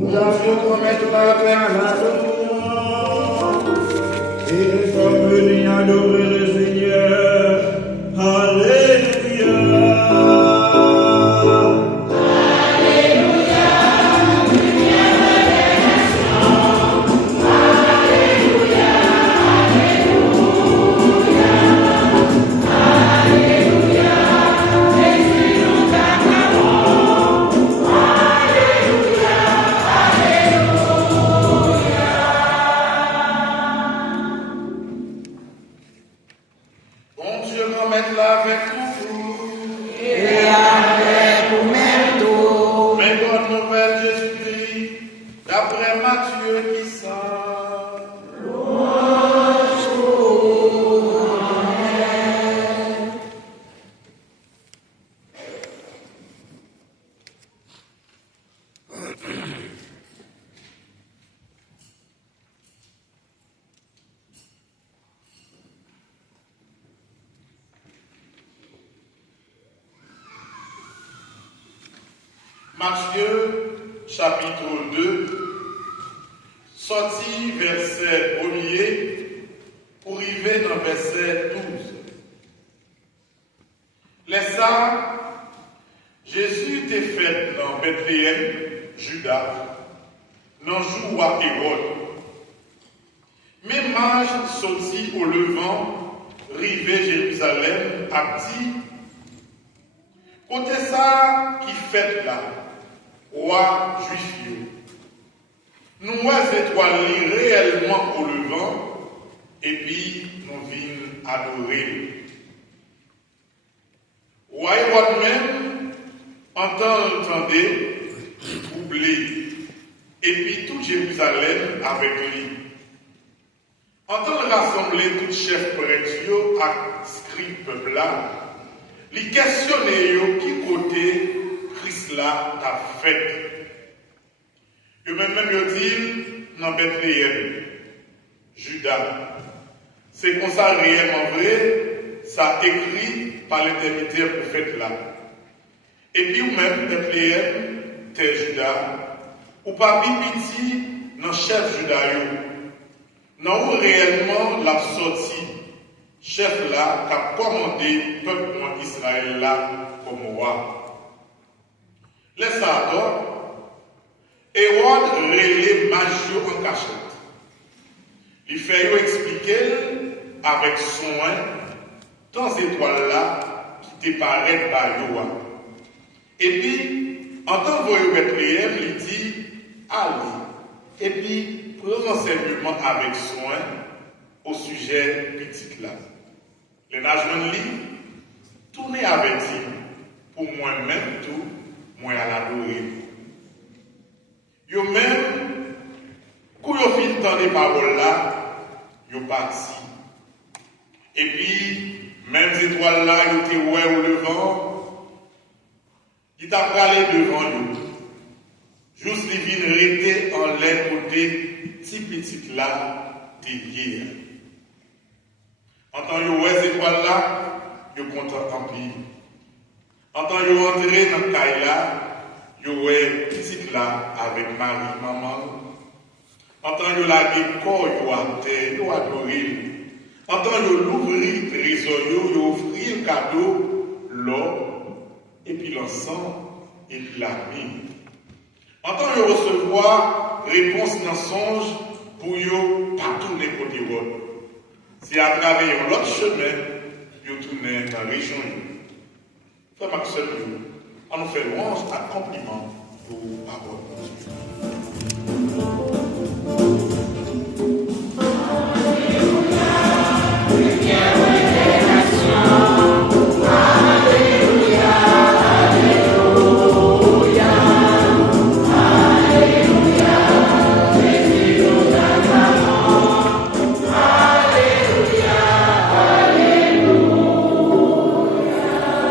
Nous avions commettre la terre à l'adoration. Et nous sommes venus adorer le Seigneur. Alléluia. Matthieu, chapitre 2, sorti verset 1er, pour arriver dans verset 12. Les ça, Jésus était fait dans Bethléem, Juda, dans jour à Hérode. Mais mage sorti au levant, rivé Jérusalem, a dit, côté ça qui fait là, roi juif, nous étoiles réellement au levant, et puis nous vîmes adorer. Roi Hérode même, entendez, troublé, et puis tout Jérusalem avec lui. Entend rassembler tout chef prêtre à scribe peuple là, lui questionner qui côté Christ là t'a fait. Yo même yo dit dans Bethléem, Juda. C'est comme ça réellement vrai, ça écrit par l'intermédiaire prophète là. Et puis ou même Bethléem, t'es Juda, ou pas petit dans chef Juda yo. Non où réellement la sortie chef là qui a commandé le peuple d'Israël là comme roi. Laisse ça alors, Hérode relève Magie en cachette. Il fait expliquer avec soin dans ces étoiles là qui te paraissent par Yoa. Et puis, en tant que Bethléem, il dit allez. Et puis, prenons enseignement avec soin au sujet petit là. Les nagements li, tournez avec lui pour moi-même tout, moi à l'adorer. Yo même, quand yo fin dans des paroles là, yo parti. Et puis, même étoiles là, yo te ouais au levant, il t'a parlé devant nous. Juste les vignes restées en l'air côté, petit là, t'es hier. En tant que ouais étoiles là, yo content en pile. En tant que rentré dans le caille là, yo ouais petite là avec Marie, maman. En tant que la décor yo à terre, yo adoré. En tant que l'ouvrir trésor yo offrir le cadeau, l'or, et puis l'encens, et puis la mine. En tant que recevoir réponse dans songe pour yo pas tourner côté route. C'est à travers l'autre chemin, yo tourner dans la région. Frère Maxime, on nous fait louange à compliment pour paroles.